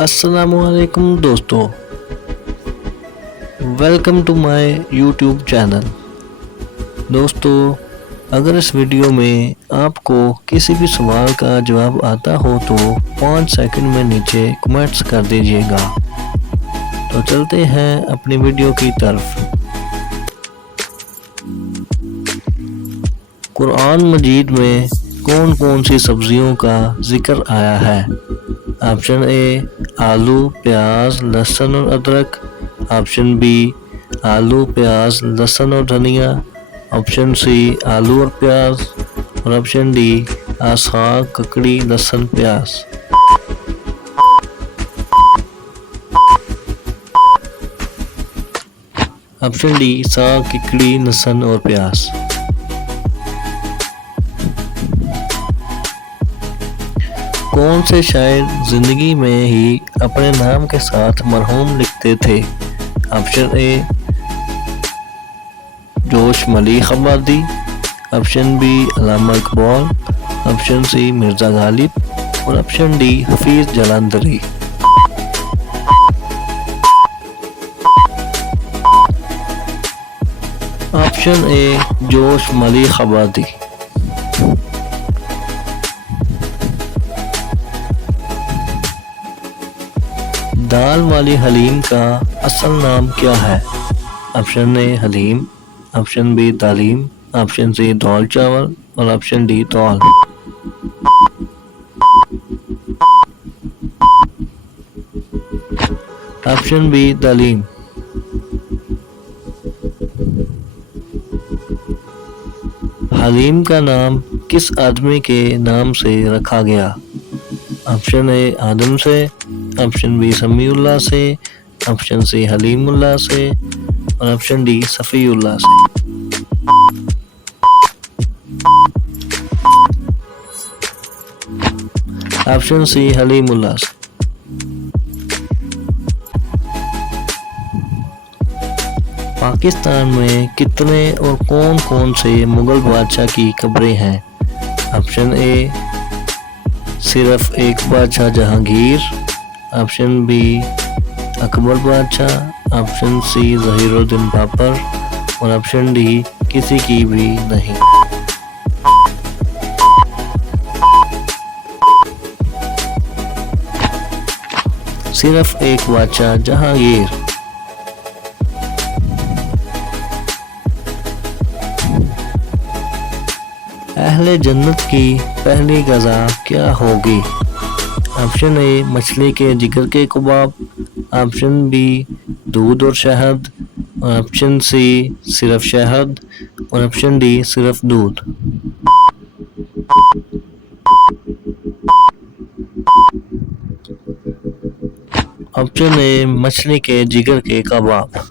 अस्सलामुअलैकुम दोस्तों, welcome to my YouTube channel. दोस्तों, अगर इस वीडियो में आपको किसी भी सवाल का जवाब आता हो तो 5 सेकंड में नीचे कमेंट्स कर दीजिएगा। तो चलते हैं अपनी वीडियो की तरफ। कुरान मजीद में कौन कौन सी सब्जियों का जिक्र आया है? ऑप्शन ए आलू, प्याज, लहसुन और अदरक। ऑप्शन बी आलू, प्याज, लहसुन और धनिया। ऑप्शन सी आलू और प्याज। और ऑप्शन डी साग, ककड़ी, लहसुन, प्याज। ऑप्शन डी साग, ककड़ी, लहसुन और प्याज। कौन से शायर जिंदगी में ही अपने नाम के साथ मरहूम लिखते थे? Option A Josh Malihabadi. Option B Allama Iqbal. Option C Mirza Ghalib. और option D Hafeez Jalandhari. Option A Josh Malik आबादी। दाल वाली हलीम का असल नाम क्या है? Option A haleem. Option B तालीम। ऑप्शन सी दाल चावल। और ऑप्शन डी दाल। ऑप्शन बी तालीम। हलीम का नाम किस आदमी के नाम से रखा गया? ऑप्शन ए आदम से। ऑप्शन बी समीउल्लाह से। ऑप्शन सी हलीमुल्लाह से। और ऑप्शन डी सफीउल्लाह से। ऑप्शन सी हलीमुल्लाह से। पाकिस्तान में कितने और कौन कौन से मुगल बादशाह की कब्रें हैं? ऑप्शन ए सिर्फ एक बादशाह जहांगीर। ऑप्शन बी अकबर बादशाह। Option C Zahiruddin Babar. और ऑप्शन डी किसी की भी नहीं। सिर्फ एक बादशाह जहांगीर। अहले जन्नत की पहली गज़ा क्या होगी? ऑप्शन ए मछली के जिगर के कबाब। ऑप्शन बी दूध और शहद। ऑप्शन सी सिर्फ शहद। और ऑप्शन डी सिर्फ दूध। ऑप्शन ए मछली के जिगर के कबाब।